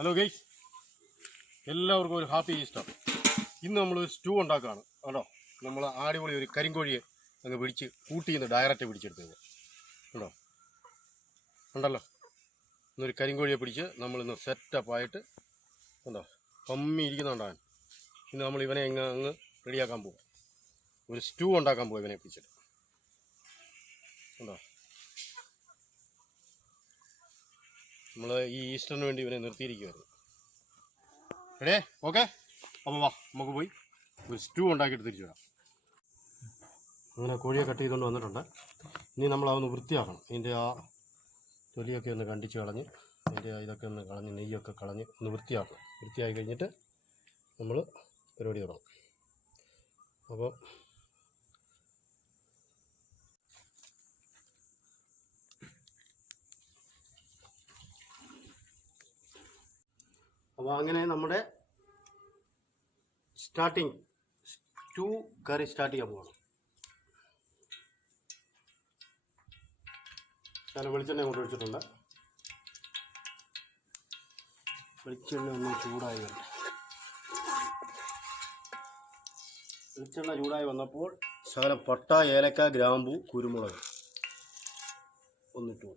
Hello guys, എല്ലാവർക്കും ഒരു happy Easter. ഇന്ന് നമ്മളൊരു സ്റ്റൂ ഉണ്ടാക്കുകയാണ് കേട്ടോ. നമ്മൾ അടിപൊളി ഒരു കരിങ്കോഴിയെ അങ്ങ് പിടിച്ച് കൂട്ടിന്ന് ഡയറക്റ്റ് പിടിച്ചെടുത്തത് കേട്ടോ. ഉണ്ടല്ലോ, ഇന്നൊരു കരിങ്കോഴിയെ പിടിച്ച് നമ്മളിന്ന് സെറ്റപ്പായിട്ട് കണ്ടോ പമ്മി ഇരിക്കുന്നുണ്ടാകാൻ. ഇന്ന് നമ്മൾ ഇവനെ അങ്ങ് റെഡിയാക്കാൻ പോകും. ഒരു സ്റ്റൂ ഉണ്ടാക്കാൻ പോകും ഇവനെ പിടിച്ചിട്ട് കണ്ടോ. നമ്മൾ ഈ ഈസ്റ്ററിന് വേണ്ടി ഇവനെ നിർത്തിയിരിക്കുമായിരുന്നു. എടേ ഓക്കെ, അപ്പോൾ വാ നമുക്ക് പോയി ഒരു സ്റ്റൂ ഉണ്ടാക്കിയിട്ട് തിരിച്ചു വിടാം. അങ്ങനെ കോഴിയെ കട്ട് ചെയ്തുകൊണ്ട് വന്നിട്ടുണ്ട്. ഇനി നമ്മൾ അതൊന്ന് വൃത്തിയാക്കണം. ഇതിൻ്റെ ആ തൊലിയൊക്കെ ഒന്ന് കണ്ടിച്ച് കളഞ്ഞ് അതിൻ്റെ ഇതൊക്കെ ഒന്ന് കളഞ്ഞ് നെയ്യൊക്കെ കളഞ്ഞ് ഒന്ന് വൃത്തിയാക്കണം. വൃത്തിയാക്കി കഴിഞ്ഞിട്ട് നമ്മൾ പരിപാടി തുടങ്ങും. അപ്പോൾ അങ്ങനെ നമ്മുടെ സ്റ്റൂ കറി സ്റ്റാർട്ട് ചെയ്യാൻ പോകണം. ഞാൻ വെളിച്ചെണ്ണ കൊണ്ട് ഒഴിച്ചിട്ടുണ്ട്. വെളിച്ചെണ്ണ ഒന്ന് ചൂടായി വരണം. വെളിച്ചെണ്ണ ചൂടായി വന്നപ്പോൾ ശകലം പട്ട, ഏലക്ക, ഗ്രാമ്പു, കുരുമുളക് ഒന്നിട്ടു.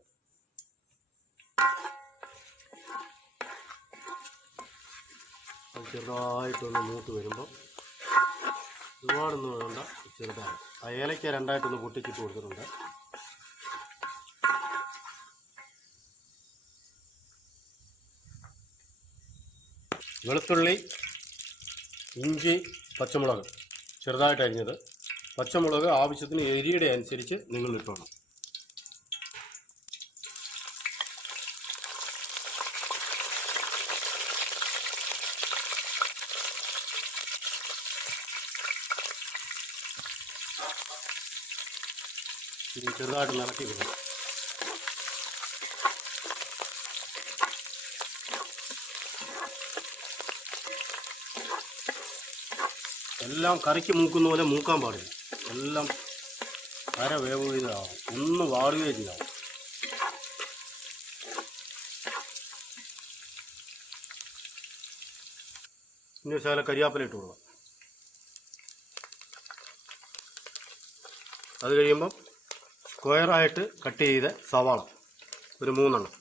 ചെറുതായിട്ടൊന്ന് മൂത്ത് വരുമ്പോൾ ഒരുപാടൊന്നും വേണ്ട, ചെറുതായി. ആ ഏലക്ക രണ്ടായിട്ടൊന്ന് പൊട്ടിച്ചിട്ട് കൊടുത്തിട്ടുണ്ട്. വെളുത്തുള്ളി, ഇഞ്ചി, പച്ചമുളക് ചെറുതായിട്ട് അരിഞ്ഞത്. പച്ചമുളക് ആവശ്യത്തിന് എരിയുടെ അനുസരിച്ച് നിങ്ങൾ ഇട്ടോണം. ഇത് ചെറുതായിട്ട് ഇളക്കി കൊടുക്കണം. എല്ലാം കറിക്ക് മൂക്കുന്ന പോലെ മൂക്കാൻ പാടില്ല. എല്ലാം അര വേവുകയാവും, ഒന്നും വാടുകയും ചെയ്യാവും. ഇനി ഒരു ശകലം കരിയാപ്പില ഇട്ട് കൊടുക്കാം. അത് കഴിയുമ്പം സ്ക്വയറായിട്ട് കട്ട് ചെയ്ത സവാള ഒരു 3 എണ്ണം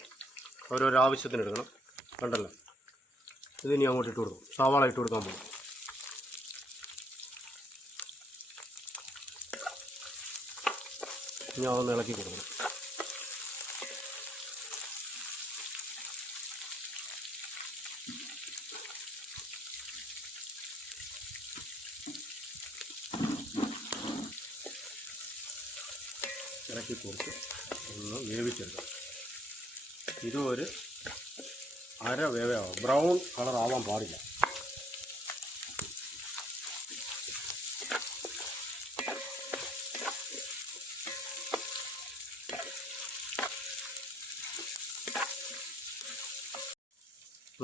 ഓരോരോ ആവശ്യത്തിന് എടുക്കണം. കണ്ടല്ലോ, ഇത് ഇനി അങ്ങോട്ട് ഇട്ട് കൊടുക്കും. സവാള ഇട്ട് കൊടുക്കാൻ പോകും. ഇനി അതൊന്ന് ഇളക്കി കൊടുക്കണം. ഇളക്കി കൊടുത്ത് ഒന്ന് വേവിച്ചെടുക്കാം. ഇത് ഒരു അര വേവാവും, ബ്രൗൺ കളർ ആവാൻ പാടില്ല.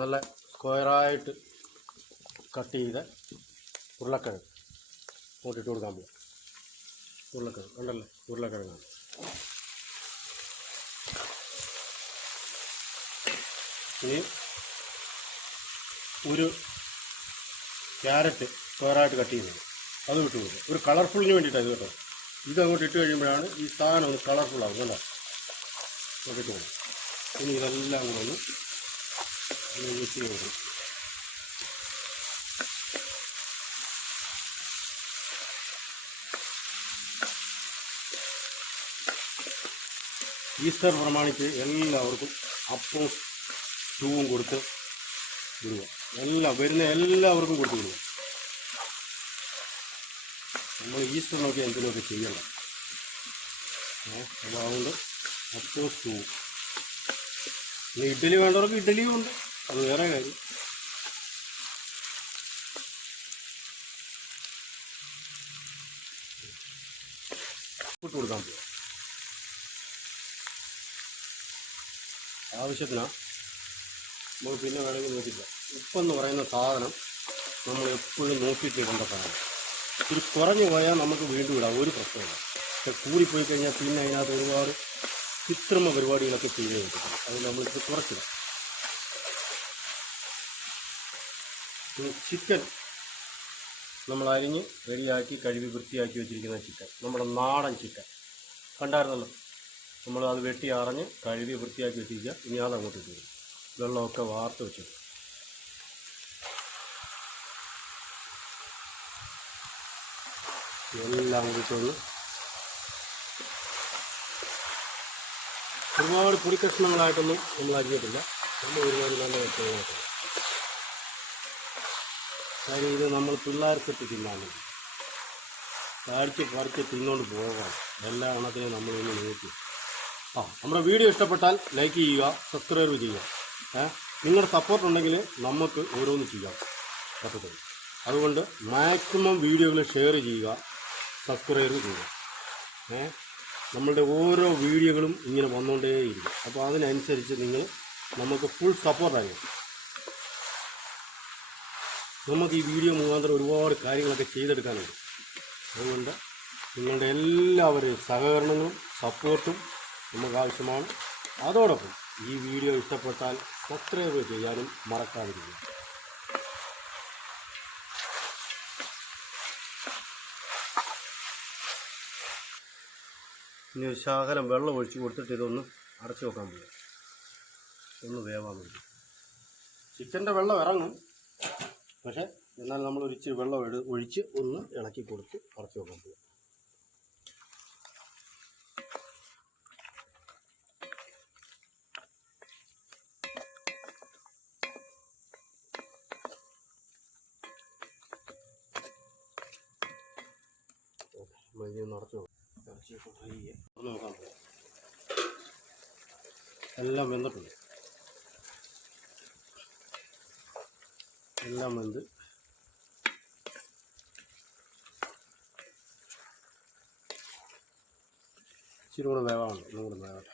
നല്ല സ്ക്വയറായിട്ട് കട്ട് ചെയ്ത ഉരുളക്കിഴങ്ങ് കൂട്ടിയിട്ട് കൊടുക്കാൻ പോകും. ഉരുളക്കിഴങ്ങ് ഉണ്ടല്ലോ, ഉരുളക്കിഴങ്ങാണ്. ഇനി ഒരു ക്യാരറ്റ് സ്ക്വയറായിട്ട് കട്ട് ചെയ്യുന്നത് അത് വിട്ട് കൊടുക്കും. ഒരു കളർഫുള്ളിന് വേണ്ടിയിട്ടാണ് ഇത് കേട്ടോ. ഇതങ്ങോട്ട് ഇട്ട് കഴിയുമ്പോഴാണ് ഈ സാധനം ഒന്ന് കളർഫുള്ളാവും. കണ്ടോ, നോക്കിയിട്ട് പോകും. ഇനി ഇതെല്ലാം കൂടെ ഒന്ന് മിക്സ് ചെയ്ത് കൊടുക്കും. ഈസ്റ്റർ പ്രമാണിച്ച് എല്ലാവർക്കും അപ്പവും സ്റ്റൂവും കൊടുത്ത് വിടുക. വരുന്ന എല്ലാവർക്കും കൊടുത്ത് വിടുക. നമ്മൾ ഈസ്റ്റർ നോക്കി എന്തെങ്കിലുമൊക്കെ ചെയ്യണം. അപ്പോൾ അതുകൊണ്ട് അപ്പവും സ്റ്റൂവും. പിന്നെ ഇഡ്ഡലി വേണ്ടവർക്ക് ഇഡ്ഡലിയും ഉണ്ട്, അത് വേറെ കാര്യം. ഇട്ട് കൊടുക്കാൻ പോകും. ആവശ്യത്തിനാണ്. നമുക്ക് പിന്നെ വേണമെങ്കിൽ നോക്കില്ല. ഉപ്പെന്ന് പറയുന്ന സാധനം നമ്മൾ എപ്പോഴും നോക്കിയിട്ട് ഇടേണ്ട സാധനം. ഇത് കുറഞ്ഞു പോയാൽ നമുക്ക് വീണ്ടും ഇടാം, ഒരു പ്രശ്നമില്ല. പക്ഷെ കൂടിപ്പോയി കഴിഞ്ഞാൽ പിന്നെ അതിനകത്ത് ഒരുപാട് കൃത്രിമ പരിപാടികളൊക്കെ ചെയ്ത് കിട്ടും. അത് നമ്മളിത് കുറച്ചിടാം. ചിക്കൻ നമ്മൾ അരിഞ്ഞ് റെഡിയാക്കി കഴുകി വൃത്തിയാക്കി വെച്ചിരിക്കുന്ന ചിക്കൻ, നമ്മുടെ നാടൻ ചിക്കൻ കണ്ടായിരുന്നല്ലോ. നമ്മൾ അത് വെട്ടി അറഞ്ഞ് കഴുകി വൃത്തിയാക്കി വെച്ചിരിക്കുക. ഇനി അതങ്ങോട്ട് ഇട്ട് വെള്ളമൊക്കെ വാർത്ത് വെച്ചിട്ട് എല്ലാം കൂടിയിട്ടൊന്ന് ഒരുപാട് പൊടിക്കഷ്ണങ്ങളായിട്ടൊന്നും നമ്മൾ അരിഞ്ഞിട്ടില്ല. നമ്മൾ ഒരുപാട് നല്ല കഷ്ണങ്ങളായിട്ടില്ല. കാര്യം ഇത് നമ്മൾ പിള്ളേർക്കിട്ട് തിന്നാൻ വേണ്ടി കാഴ്ച പറിച്ച് തിന്നുകൊണ്ട് പോകാം. എല്ലാ എണ്ണത്തിനും നമ്മളിന്ന് നോക്കി. നമ്മുടെ വീഡിയോ ഇഷ്ടപ്പെട്ടാൽ ലൈക്ക് ചെയ്യുക, സബ്സ്ക്രൈബ് ചെയ്യുക. നിങ്ങളുടെ സപ്പോർട്ട് ഉണ്ടെങ്കിൽ നമുക്ക് ഓരോന്ന് ചെയ്യാം പറ്റത്തുള്ളൂ. അതുകൊണ്ട് മാക്സിമം വീഡിയോകൾ ഷെയർ ചെയ്യുക, സബ്സ്ക്രൈബ് ചെയ്യുക. നമ്മളുടെ ഓരോ വീഡിയോകളും ഇങ്ങനെ വന്നുകൊണ്ടേയിരിക്കും. അപ്പോൾ അതിനനുസരിച്ച് നിങ്ങൾ നമുക്ക് ഫുൾ സപ്പോർട്ടായിരിക്കും. നമുക്ക് ഈ വീഡിയോ മുഖാന്തരം ഒരുപാട് കാര്യങ്ങളൊക്കെ ചെയ്തെടുക്കാനുണ്ട്. അതുകൊണ്ട് നിങ്ങളുടെ എല്ലാവരുടെയും സഹകരണങ്ങളും സപ്പോർട്ടും നമുക്ക് ആവശ്യമാണ്. അതോടൊപ്പം ഈ വീഡിയോ ഇഷ്ടപ്പെട്ടാൽ സബ്സ്ക്രൈബ് ചെയ്യാനും മറക്കാതിരിക്കുക. ഇനി ഒരു ശകലം വെള്ളം ഒഴിച്ച് കൊടുത്തിട്ട് ഇതൊന്ന് അടച്ചു വെക്കാൻ പോകും. ഒന്ന് വേവാൻ വേണ്ടി. ചിക്കൻ്റെ വെള്ളം ഇറങ്ങും, പക്ഷേ എന്നാൽ നമ്മൾ ഒരിച്ചിരി വെള്ളം ഒഴിച്ച് ഒന്ന് ഇളക്കി കൊടുത്ത് അടച്ചു വെക്കാൻ പോകും. നോക്കാൻ പോകും. എല്ലാം വെന്തിട്ടുണ്ട്. എല്ലാം വെന്ത് ഇച്ചിരി കൂടെ വേവാണ്. ഒന്നും കൂടെ വേവട്ടെ.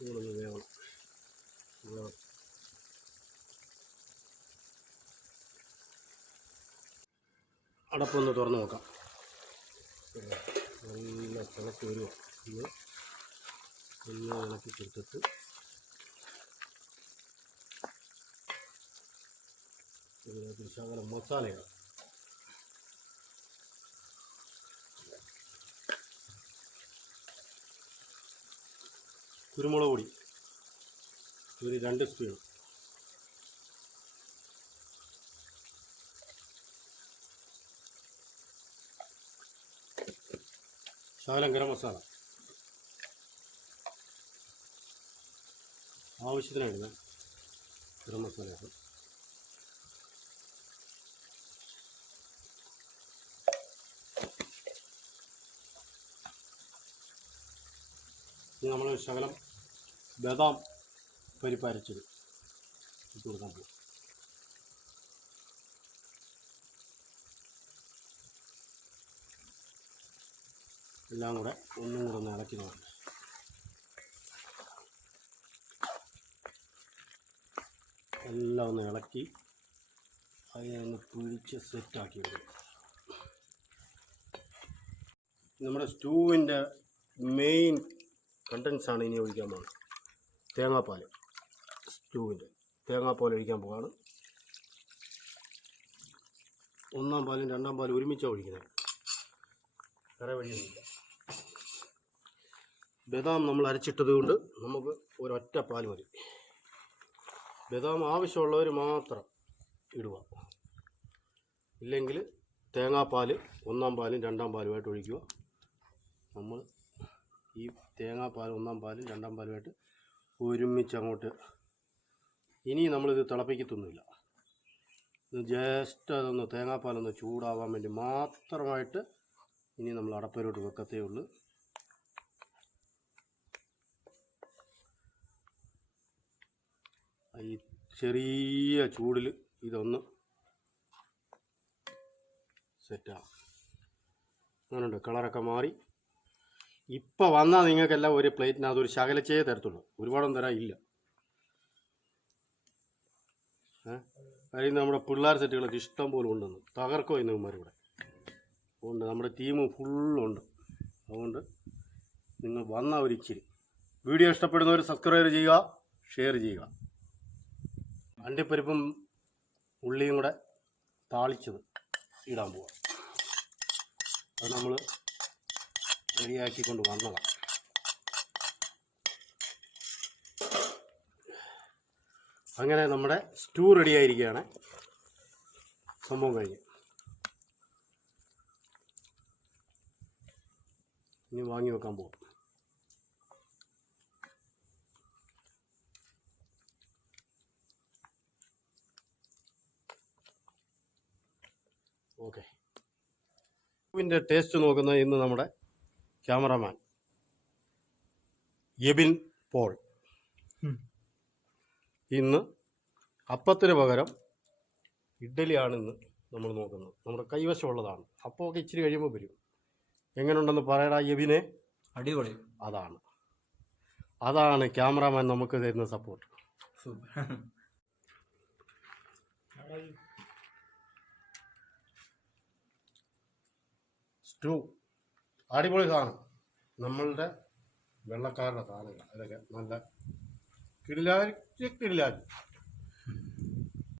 ഇതൊന്ന് വേവണം. അടപ്പൊന്ന് തുറന്ന് നോക്കാം. നല്ല തിളച്ച് വരുമോ ഒന്ന് ഇളക്കി കൊടുത്തിട്ട് ഇതിനകത്ത് ശകലം മസാലയാണ്. കുരുമുളക് പൊടി ഒരു 2 സ്പൂൺ, ശകലം ഗരം മസാല ആവശ്യത്തിനായിരുന്നു. ഗരം മസാലയാണ്. ഇനി നമ്മൾ ശകലം ബദാം പരിപ്പ് അരച്ചത് ഇട്ട് കൊടുക്കാൻ പോകും. എല്ലാം കൂടെ ഒന്നും കൂടെ ഒന്ന് ഇളക്കി നോക്കാം. എല്ലാം ഒന്ന് ഇളക്കി അതിനെ ഒന്ന് പിടിച്ച് സെറ്റാക്കി എടുക്കും. നമ്മുടെ സ്റ്റൂവിൻ്റെ മെയിൻ കണ്ടൻസാണ് ഇനി ഒഴിക്കാൻ പോകുന്നത്. തേങ്ങാപ്പാൽ. സ്റ്റൂവിൻ്റെ തേങ്ങാപ്പാൽ ഒഴിക്കാൻ പോവാണ്. 1-ാം പാലും 2-ാം പാലും ഒരുമിച്ചാണ് ഒഴിക്കുന്നത്. വേറെ വഴിയൊന്നുമില്ല. ബദാം നമ്മൾ അരച്ചിട്ടത് കൊണ്ട് നമുക്ക് ഒരൊറ്റ പാൽ മതി. ബദാം ആവശ്യമുള്ളവർ മാത്രം ഇടുക. ഇല്ലെങ്കിൽ തേങ്ങാപ്പാൽ 1-ാം പാലും 2-ാം പാലുമായിട്ട് ഒഴിക്കുക. നമ്മൾ ഈ തേങ്ങാപ്പാൽ 1-ാം പാലും 2-ാം പാലുമായിട്ട് ഒരുമിച്ച് അങ്ങോട്ട്. ഇനി നമ്മളിത് തിളപ്പിക്കത്തൊന്നുമില്ല. ഇത് ജസ്റ്റ് അതൊന്ന് തേങ്ങാപ്പാലൊന്ന് ചൂടാവാൻ വേണ്ടി മാത്രമായിട്ട് ഇനി നമ്മൾ അടപ്പയിലോട്ട് വെക്കത്തേ ഉള്ളൂ. ഈ ചെറിയ ചൂടിൽ ഇതൊന്ന് സെറ്റാകും. അങ്ങനെയുണ്ട്. കളറൊക്കെ മാറി. ഇപ്പോൾ വന്നാൽ നിങ്ങൾക്കെല്ലാം ഒരു പ്ലേറ്റിനകത്ത് ഒരു ശകലച്ചേ തരത്തുള്ളൂ, ഒരുപാടൊന്നും തരാൻ ഇല്ല. അതിൽ നമ്മുടെ പിള്ളേർ സെറ്റുകളൊക്കെ ഇഷ്ടം പോലെ ഉണ്ടെന്ന് തകർക്കോ ഇന്നവന്മാരിവിടെ ഉണ്ട്. നമ്മുടെ ടീം ഫുള്ളുണ്ട്. അതുകൊണ്ട് നിങ്ങൾ വന്ന ഒരു ഇച്ചിരി വീഡിയോ ഇഷ്ടപ്പെടുന്നവർ സബ്സ്ക്രൈബ് ചെയ്യുക, ഷെയർ ചെയ്യുക. അണ്ടിപ്പരിപ്പും ഉള്ളിയും കൂടെ താളിച്ചത് ഇടാൻ പോവാം. അത് നമ്മൾ റെഡിയാക്കിക്കൊണ്ട് വന്നതാണ്. അങ്ങനെ നമ്മുടെ സ്റ്റൂ റെഡി ആയിരിക്കുകയാണ്. സംഭവം കഴിഞ്ഞ് ഇനി വാങ്ങി വെക്കാൻ പോകും. ഓക്കെ, ഇതിൻ്റെ ടേസ്റ്റ് നോക്കുന്ന ഇന്ന് നമ്മുടെ ക്യാമറാമാൻ എബിൻ പോൾ. ഇന്ന് അപ്പത്തിന് പകരം ഇഡ്ഡലിയാണ് ഇന്ന് നമ്മൾ നോക്കുന്നത്. നമ്മുടെ കൈവശമുള്ളതാണ്. അപ്പമൊക്കെ ഇച്ചിരി കഴിയുമ്പോൾ വരും. എങ്ങനെയുണ്ടെന്ന് പറയടാ എബിനെ. അടിപൊളി. അതാണ് ക്യാമറാമാൻ നമുക്ക് തരുന്ന സപ്പോർട്ട്. സ്റ്റൂ അടിപൊളി സാധനം. നമ്മളുടെ വെള്ളക്കാരുടെ സാധനങ്ങൾ അതൊക്കെ നല്ല കിടിലാക്കി